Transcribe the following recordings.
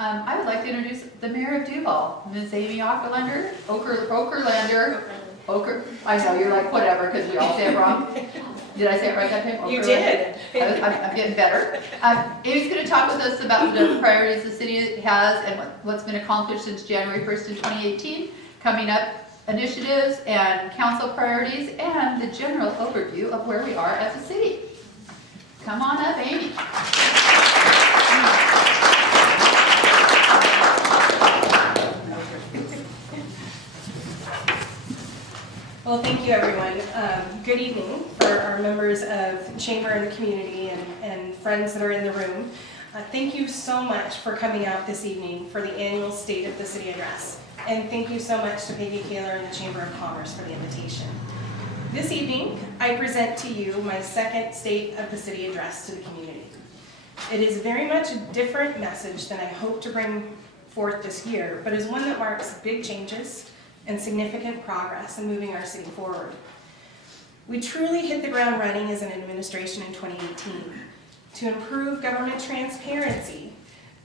I would like to introduce the Mayor of Duvall, Ms. Amy Ockerlander. I know, you're like, whatever, because we all say it wrong. Did I say it right that time? You did. I'm getting better. Amy's going to talk with us about the priorities the city has and what's been accomplished since January 1st in 2018, coming up initiatives and council priorities, and the general overview of where we are as a city. Come on up, Amy. Well, thank you, everyone. Good evening for our members of the chamber and the community and friends that are in the room. Thank you so much for coming out this evening for the annual State of the City Address. And thank you so much to Peggy Kaler and the Chamber of Commerce for the invitation. This evening, I present to you my second State of the City Address to the community. It is very much a different message than I hope to bring forth this year, but is one that marks big changes and significant progress in moving our city forward. We truly hit the ground running as an administration in 2018. To improve government transparency,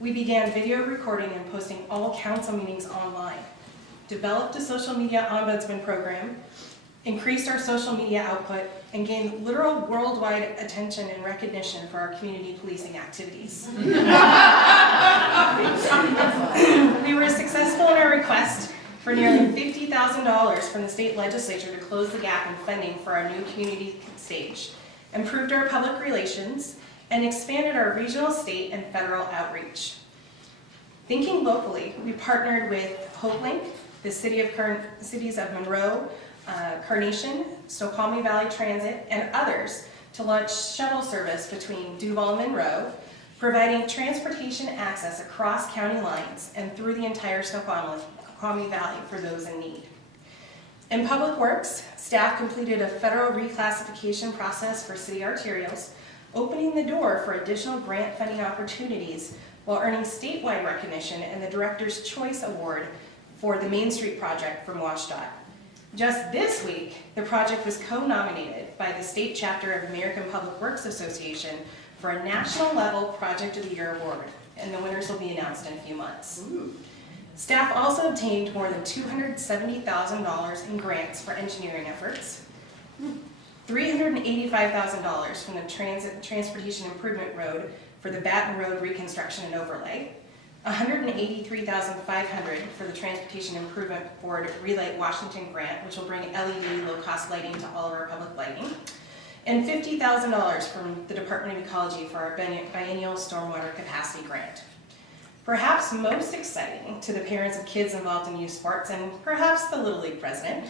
we began video recording and posting all council meetings online, developed a social media ombudsman program, increased our social media output, and gained literal worldwide attention and recognition for our community policing activities. We were successful in our request for nearly $50,000 from the state legislature to close the gap in funding for our new community stage, improved our public relations, and expanded our regional, state, and federal outreach. Thinking locally, we partnered with HopeLink, the cities of Monroe, Carnation, Snoqualmie Valley Transit, and others to launch shuttle service between Duvall and Monroe, providing transportation access across county lines and through the entire Snoqualmie Valley for those in need. In Public Works, staff completed a federal reclassification process for city arterials, opening the door for additional grant funding opportunities while earning statewide recognition and the Director's Choice Award for the Main Street project from WashDOT. Just this week, the project was co-nominated by the state chapter of American Public Works Association for a national level Project of the Year award, and the winners will be announced in a few months. Ooh. Staff also obtained more than $270,000 in grants for engineering efforts, $385,000 from the Transportation Improvement Road for the Baton Road reconstruction and overlay, $183,500 for the Transportation Improvement Board Relight Washington grant, which will bring LED low-cost lighting to all of our public lighting, and $50,000 from the Department of Ecology for our biennial stormwater capacity grant. Perhaps most exciting to the parents of kids involved in youth sports, and perhaps the Little League president,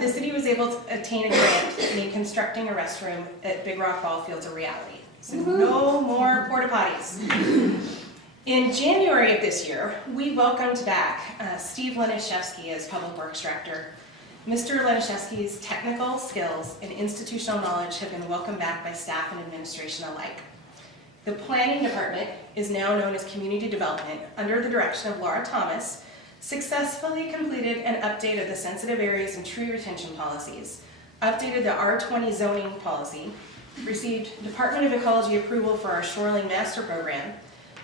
the city was able to obtain a grant to make constructing a restroom at Big Rock Ball Fields a reality. So no more porta potties. In January of this year, we welcomed back Steve Leniszewski as Public Works Director. Mr. Leniszewski's technical skills and institutional knowledge have been welcomed back by staff and administration alike. The planning department is now known as Community Development under the direction of Laura Thomas, successfully completed an update of the sensitive areas and tree retention policies, updated the R20 zoning policy, received Department of Ecology approval for our shoreline master program,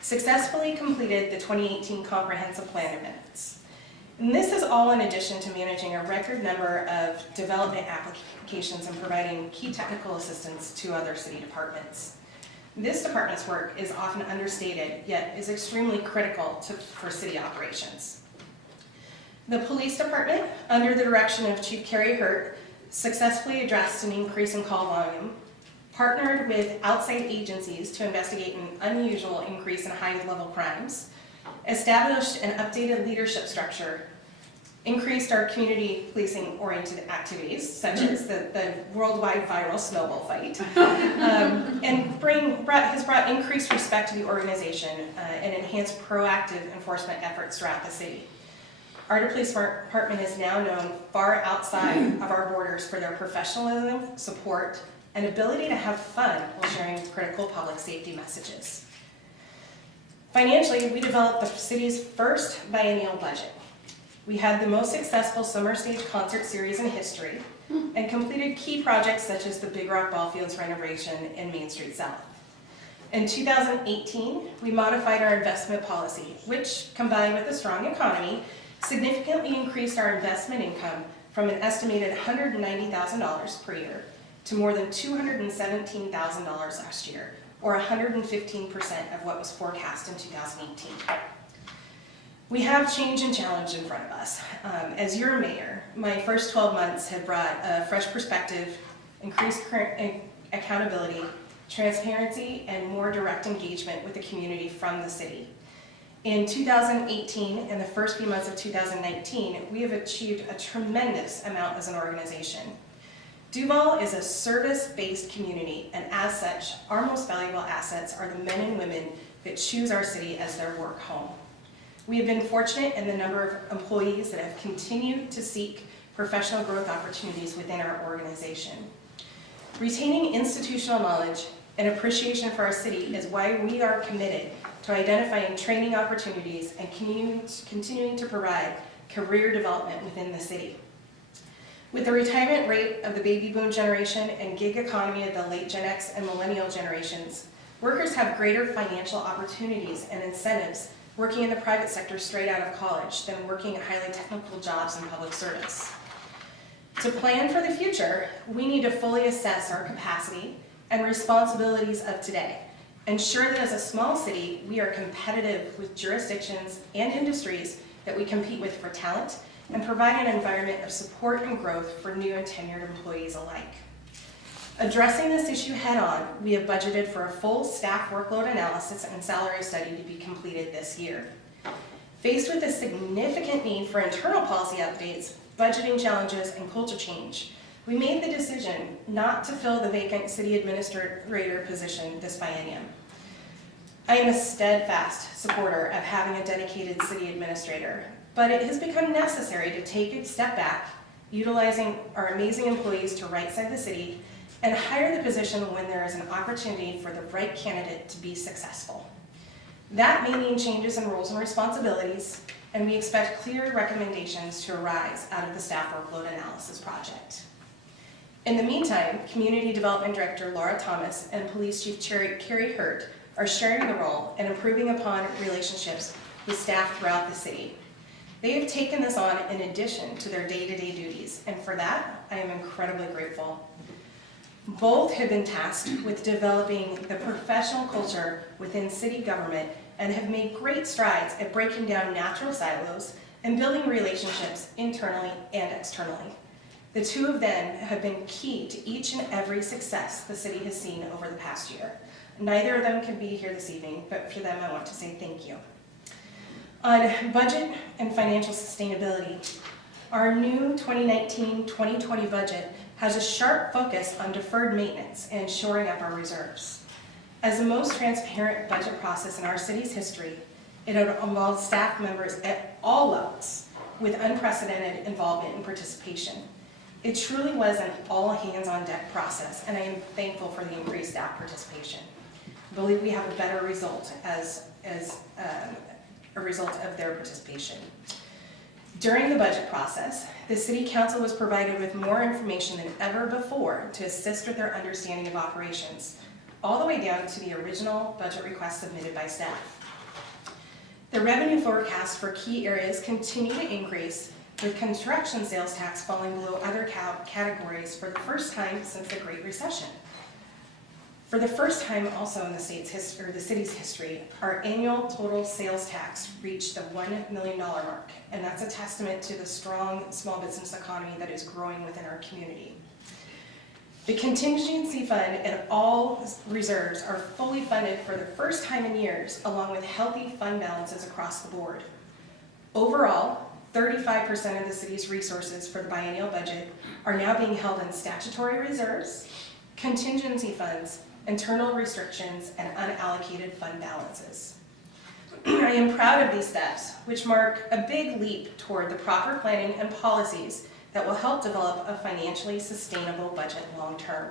successfully completed the 2018 comprehensive plan amendments. And this is all in addition to managing a record number of development applications and providing key technical assistance to other city departments. This department's work is often understated, yet is extremely critical for city operations. The police department, under the direction of Chief Carrie Hurt, successfully addressed an increase in call volume, partnered with outside agencies to investigate an unusual increase in high-level crimes, established an updated leadership structure, increased our community policing-oriented activities, such as the worldwide viral snowball fight, and has brought increased respect to the organization and enhanced proactive enforcement efforts throughout the city. Our police department is now known far outside of our borders for their professionalism, support, and ability to have fun while sharing critical public safety messages. Financially, we developed the city's first biennial budget. We had the most successful summer stage concert series in history and completed key projects such as the Big Rock Ball Fields renovation and Main Street South. In 2018, we modified our investment policy, which, combined with a strong economy, significantly increased our investment income from an estimated $190,000 per year to more than $217,000 last year, or 115% of what was forecast in 2018. We have change and challenge in front of us. As your mayor, my first 12 months have brought a fresh perspective, increased accountability, transparency, and more direct engagement with the community from the city. In 2018 and the first few months of 2019, we have achieved a tremendous amount as an organization. Duvall is a service-based community, and as such, our most valuable assets are the men and women that choose our city as their work home. We have been fortunate in the number of employees that have continued to seek professional growth opportunities within our organization. Retaining institutional knowledge and appreciation for our city is why we are committed to identifying training opportunities and continuing to provide career development within the city. With the retirement rate of the baby boom generation and gig economy of the late Gen X and millennial generations, workers have greater financial opportunities and incentives working in the private sector straight out of college than working at highly technical jobs in public service. To plan for the future, we need to fully assess our capacity and responsibilities of today. Ensure that as a small city, we are competitive with jurisdictions and industries that we compete with for talent, and provide an environment of support and growth for new and tenured employees alike. Addressing this issue head-on, we have budgeted for a full staff workload analysis and salary study to be completed this year. Faced with a significant need for internal policy updates, budgeting challenges, and culture change, we made the decision not to fill the vacant city administrator position this biennium. I am a steadfast supporter of having a dedicated city administrator, but it has become necessary to take a step back, utilizing our amazing employees to right-side the city, and hire the position when there is an opportunity for the right candidate to be successful. That may mean changes in roles and responsibilities, and we expect clear recommendations to arise out of the staff workload analysis project. In the meantime, Community Development Director Laura Thomas and Police Chief Carrie Hurt are sharing the role and improving upon relationships with staff throughout the city. They have taken this on in addition to their day-to-day duties, and for that, I am incredibly grateful. Both have been tasked with developing the professional culture within city government and have made great strides at breaking down natural silos and building relationships internally and externally. The two of them have been key to each and every success the city has seen over the past year. Neither of them can be here this evening, but for them I want to say thank you. On budget and financial sustainability, our new 2019-2020 budget has a sharp focus on deferred maintenance and shoring up our reserves. As the most transparent budget process in our city's history, it involves staff members at all levels with unprecedented involvement and participation. It truly was an all-hands-on-deck process, and I am thankful for the increased staff participation. I believe we have a better result as a result of their participation. During the budget process, the City Council was provided with more information than ever before to assist with their understanding of operations, all the way down to the original budget request submitted by staff. The revenue forecast for key areas continue to increase, with construction sales tax falling below other categories for the first time since the Great Recession. For the first time also in the city's history, our annual total sales tax reached the $1 million mark, and that's a testament to the strong small business economy that is growing within our community. The contingency fund and all reserves are fully funded for the first time in years, along with healthy fund balances across the board. Overall, 35% of the city's resources for the biennial budget are now being held in statutory reserves, contingency funds, internal restrictions, and unallocated fund balances. I am proud of these steps, which mark a big leap toward the proper planning and policies that will help develop a financially sustainable budget long term.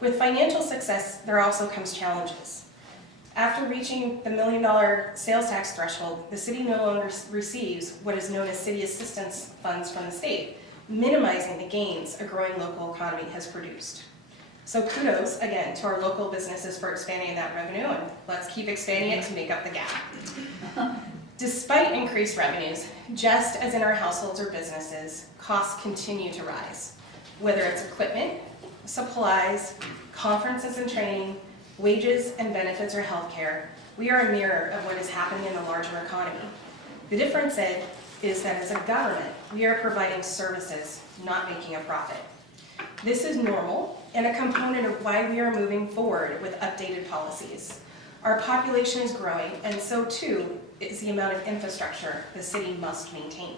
With financial success, there also comes challenges. After reaching the $1 million sales tax threshold, the city no longer receives what is known as city assistance funds from the state, minimizing the gains a growing local economy has produced. So kudos, again, to our local businesses for expanding that revenue, and let's keep expanding it to make up the gap. Despite increased revenues, just as in our households or businesses, costs continue to rise. Whether it's equipment, supplies, conferences and training, wages and benefits or healthcare, we are a mirror of what is happening in the larger economy. The difference is that as a government, we are providing services, not making a profit. This is normal and a component of why we are moving forward with updated policies. Our population is growing, and so too is the amount of infrastructure the city must maintain.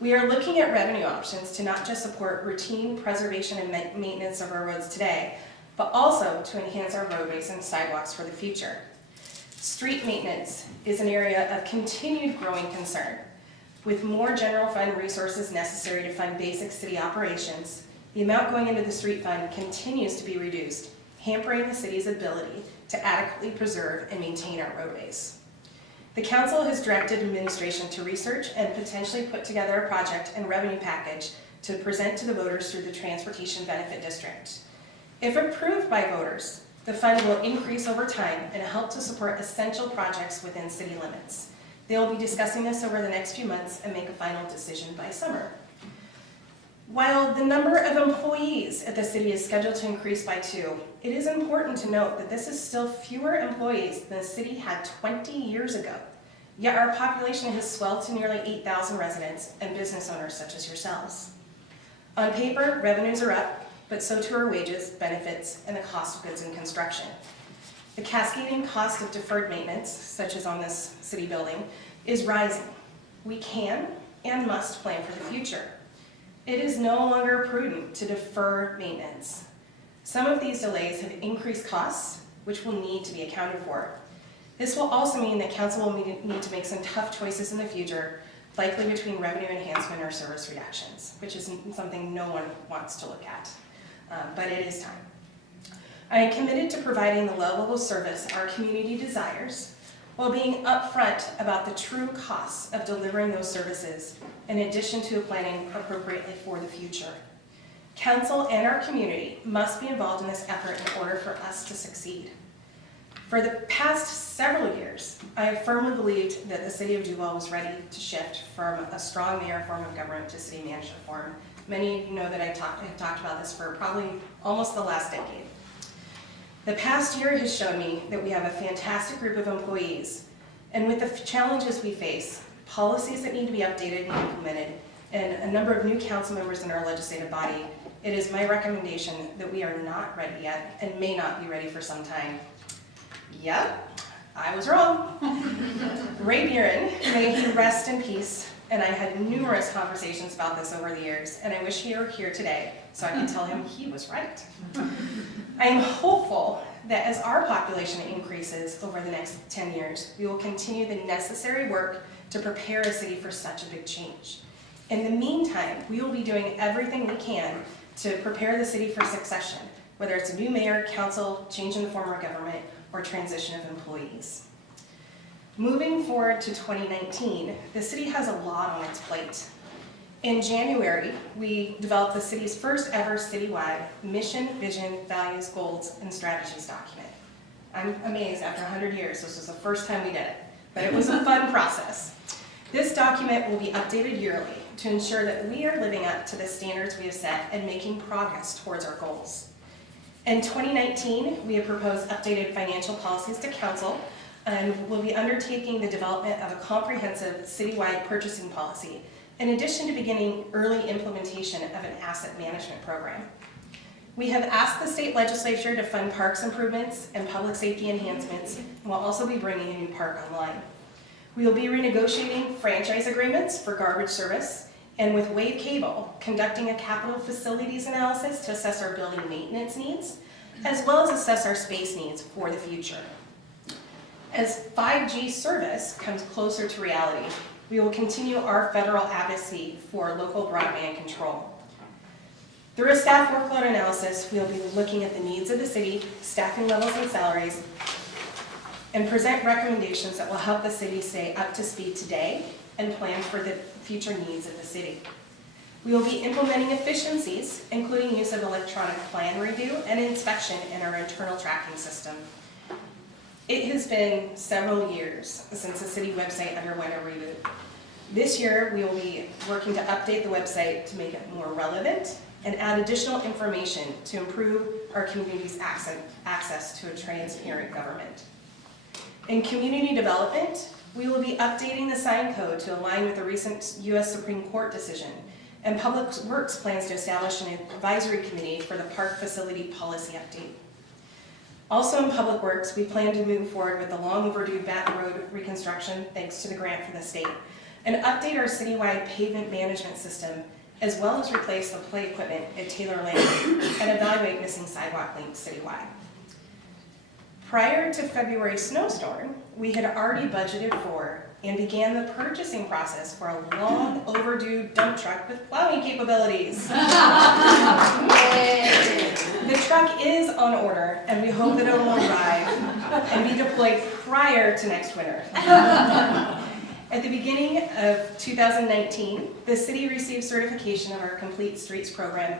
We are looking at revenue options to not just support routine preservation and maintenance of our roads today, but also to enhance our roadways and sidewalks for the future. Street maintenance is an area of continued growing concern. With more general fund resources necessary to fund basic city operations, the amount going into the street fund continues to be reduced, hampering the city's ability to adequately preserve and maintain our roadways. The council has directed administration to research and potentially put together a project and revenue package to present to the voters through the Transportation Benefit District. If approved by voters, the fund will increase over time and help to support essential projects within city limits. They will be discussing this over the next few months and make a final decision by summer. While the number of employees at the city is scheduled to increase by 2, it is important to note that this is still fewer employees than the city had 20 years ago. Yet our population has swelled to nearly 8,000 residents and business owners such as yourselves. On paper, revenues are up, but so too are wages, benefits, and the cost of goods and construction. The cascading cost of deferred maintenance, such as on this city building, is rising. We can and must plan for the future. It is no longer prudent to defer maintenance. Some of these delays have increased costs, which will need to be accounted for. This will also mean that council will need to make some tough choices in the future, likely between revenue enhancement or service reductions, which is something no one wants to look at, but it is time. I am committed to providing the level of service our community desires, while being upfront about the true costs of delivering those services, in addition to planning appropriately for the future. Council and our community must be involved in this effort in order for us to succeed. For the past several years, I have firmly believed that the city of Duvall was ready to shift from a strong mayor form of government to city manager form. Many of you know that I have talked about this for probably almost the last decade. The past year has shown me that we have a fantastic group of employees, and with the challenges we face, policies that need to be updated and implemented, and a number of new council members in our legislative body, it is my recommendation that we are not ready yet and may not be ready for some time. Yep, I was wrong. Ray Buren, may he rest in peace, and I had numerous conversations about this over the years, and I wish he were here today so I could tell him he was right. I am hopeful that as our population increases over the next 10 years, we will continue the necessary work to prepare a city for such a big change. In the meantime, we will be doing everything we can to prepare the city for succession, whether it's a new mayor, council, change in the form of government, or transition of employees. Moving forward to 2019, the city has a lot on its plate. In January, we developed the city's first ever citywide mission, vision, values, goals, and strategies document. I'm amazed after 100 years, this was the first time we did it, but it was a fun process. This document will be updated yearly to ensure that we are living up to the standards we have set and making progress towards our goals. In 2019, we have proposed updated financial policies to council, and we'll be undertaking the development of a comprehensive citywide purchasing policy, in addition to beginning early implementation of an asset management program. We have asked the state legislature to fund parks improvements and public safety enhancements, and we'll also be bringing a new park online. We will be renegotiating franchise agreements for garbage service, and with Wave Cable, conducting a capital facilities analysis to assess our building maintenance needs, as well as assess our space needs for the future. As 5G service comes closer to reality, we will continue our federal advocacy for local broadband control. Through a staff workload analysis, we will be looking at the needs of the city, staffing levels and salaries, and present recommendations that will help the city stay up to speed today and plan for the future needs of the city. We will be implementing efficiencies, including use of electronic plan review and inspection in our internal tracking system. It has been several years since the city website underwent a reboot. This year, we will be working to update the website to make it more relevant and add additional information to improve our community's access to a transparent government. In community development, we will be updating the sign code to align with the recent U.S. Supreme Court decision, and Public Works plans to establish an advisory committee for the park facility policy update. Also in Public Works, we plan to move forward with the long overdue Baton Road reconstruction, thanks to the grant from the state, and update our citywide pavement management system, as well as replace the play equipment at Taylor Lane and evaluate missing sidewalk links citywide. Prior to February snowstorm, we had already budgeted for and began the purchasing process for a long overdue dump truck with plowing capabilities. The truck is on order, and we hope that it will arrive and be deployed prior to next winter. At the beginning of 2019, the city received certification of our Complete Streets program.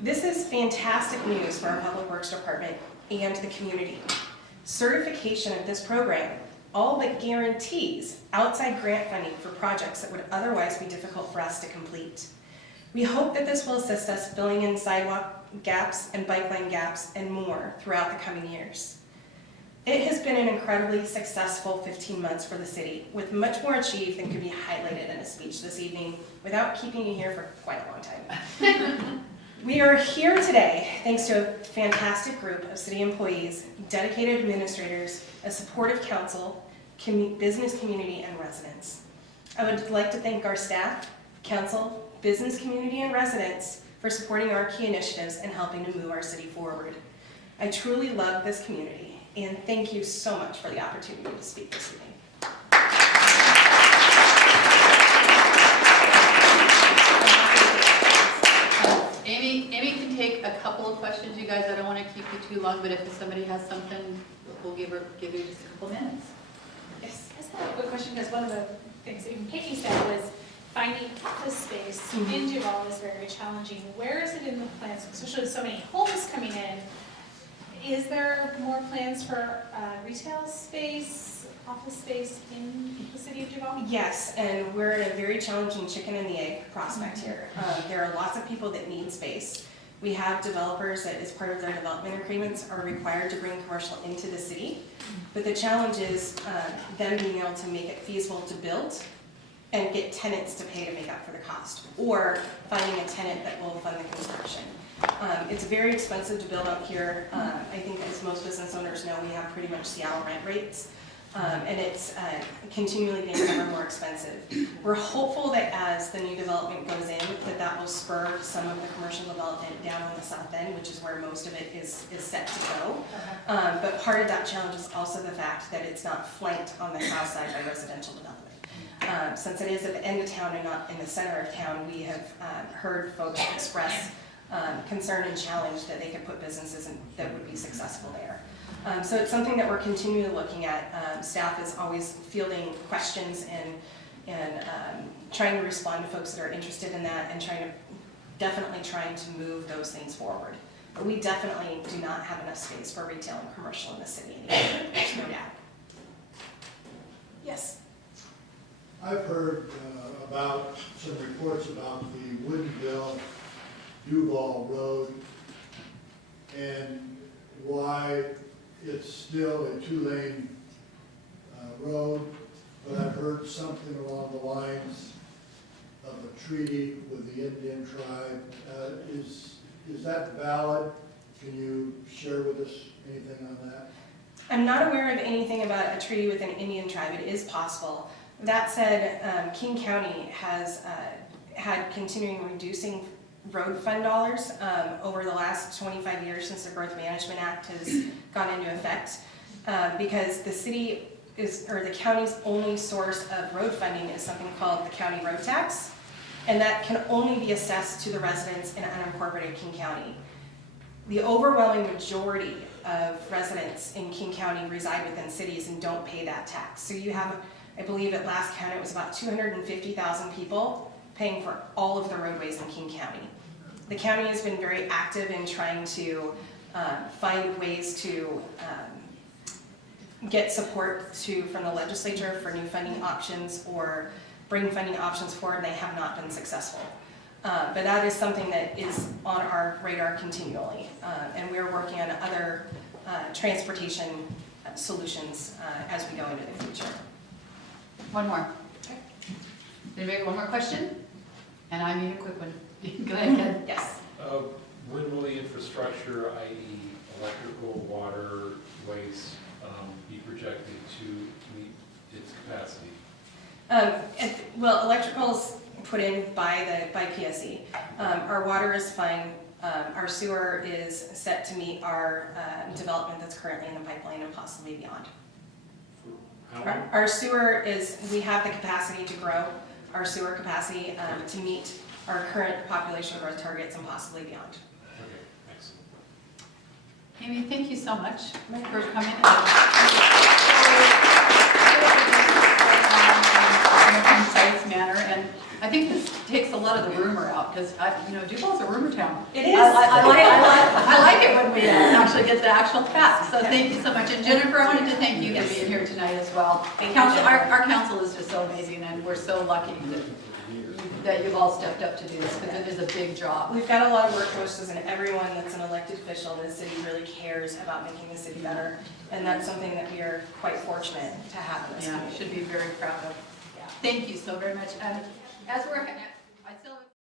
This is fantastic news for our Public Works Department and the community. Certification of this program all but guarantees outside grant funding for projects that would otherwise be difficult for us to complete. We hope that this will assist us filling in sidewalk gaps and bike lane gaps and more throughout the coming years. It has been an incredibly successful 15 months for the city, with much more achieved than could be highlighted in a speech this evening without keeping you here for quite a long time. We are here today thanks to a fantastic group of city employees, dedicated administrators, a supportive council, business community, and residents. I would like to thank our staff, council, business community, and residents for supporting our key initiatives and helping to move our city forward. I truly love this community, and thank you so much for the opportunity to speak this evening. Amy can take a couple of questions, you guys. I don't want to keep you too long, but if somebody has something, we'll give you just a couple minutes. Yes, I just have a quick question, because one of the things that even Katie said was finding office space in Duvall is very challenging. Where is it in the plans, especially with so many homes coming in? Is there more plans for retail space, office space in the city of Duvall? Yes, and we're in a very challenging chicken and the egg prospect here. There are lots of people that need space. We have developers that, as part of their development agreements, are required to bring commercial into the city. But the challenge is them being able to make it feasible to build and get tenants to pay to make up for the cost, or finding a tenant that will fund the construction. It's very expensive to build up here. I think, as most business owners know, we have pretty much Seattle rent rates. And it's continually getting ever more expensive. We're hopeful that as the new development goes in, that will spur some of the commercial development down on the south end, which is where most of it is set to go. But part of that challenge is also the fact that it's not flanked on the south side by residential development. Since it is at the end of town and not in the center of town, we have heard folks express concern and challenge that they could put businesses in that would be successful there. So it's something that we're continually looking at. Staff is always fielding questions and trying to respond to folks that are interested in that, and definitely trying to move those things forward. But we definitely do not have enough space for retail and commercial in the city anymore. There's no doubt. Yes? I've heard about some reports about the Woodinville Duvall Road and why it's still a two-lane road, but I've heard something along the lines of a treaty with the Indian tribe. Is that valid? Can you share with us anything on that? I'm not aware of anything about a treaty with an Indian tribe. It is possible. That said, King County has had continuing reducing road fund dollars over the last 25 years since the Growth Management Act has gone into effect, because the city or the county's only source of road funding is something called the county road tax, and that can only be assessed to the residents in unincorporated King County. The overwhelming majority of residents in King County reside within cities and don't pay that tax. So you have, I believe at last count it was about 250,000 people paying for all of the roadways in King County. The county has been very active in trying to find ways to get support from the legislature for new funding options or bring funding options forward, and they have not been successful. But that is something that is on our radar continually, and we're working on other transportation solutions as we go into the future. One more. Okay. Anybody got one more question? And I mean a quick one. Go ahead, Ken. Yes. When will the infrastructure, i.e. electrical, water, waste, be projected to meet its capacity? Well, electrical's put in by PSE. Our water is fine. Our sewer is set to meet our development that's currently in the pipeline and possibly beyond. How long? Our sewer we have the capacity to grow our sewer capacity to meet our current population growth targets and possibly beyond. Okay, excellent. Amy, thank you so much for coming. In a concise manner, and I think this takes a lot of the rumor out, because Duvall's a rumor town. It is. I like it when we actually get the actual facts. So thank you so much. And Jennifer, I wanted to thank you for being here tonight as well. Thank you, Council, Jennifer. our council is just so amazing, and we're so lucky that you've all stepped up to do this, because it is a big job. We've got a lot of workforces, and everyone that's an elected official in the city really cares about making the city better. And that's something that we are quite fortunate to have in this Yeah, community. should be very proud of. Thank you so very much. And as we're